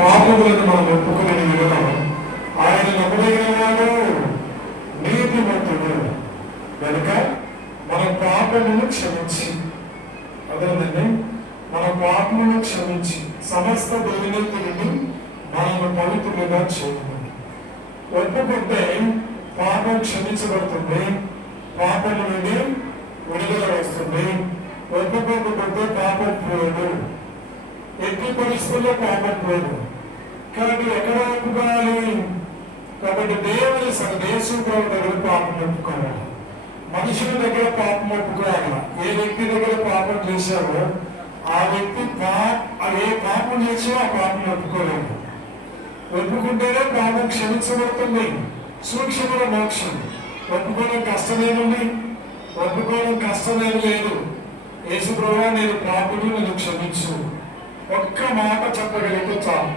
పాపములను మనం ఒప్పుకునే విధానం, ఆయన నమ్మదగిన వాడు, నీతిమంతుడు కనుక మన పాపమును క్షమించి, అదేనండి, మన పాపమును క్షమించి సమస్త దుర్నీతి నుండి మనము పవిత్రులుగా చేయాలి. ఒప్పుకుంటే పాపం క్షమించబడుతుంది, పాపము నుండి విడుదల వస్తుంది. ఒప్పుకోకపోతే పాపం పోదు, ఎట్టి పరిస్థితుల్లో పాపం పోదు. కాబట్టి ఎక్కడ ఒప్పుకోవాలి? కాబట్టి దేవుని దేశంలో దగ్గర పాపం ఒప్పుకోవాలి, మనుషుల దగ్గర పాపం ఒప్పుకోవాలి. ఏ వ్యక్తి దగ్గర పాపం చేశావో ఆ వ్యక్తి ఏ పాపం చేసో ఆ పాపం ఒప్పుకోలేదు. ఒప్పుకుంటేనే పాపం క్షమించబడుతుంది. సూక్ష్మమైన మోక్షం. ఒప్పుకోవడం కష్టమేముంది? ఒప్పుకోవడం కష్టమేమి లేదు. యేసు ప్రభువా, నేను పాపుని, నన్ను క్షమించు, ఒక్క మాట చెప్పగలిగితే చాలు.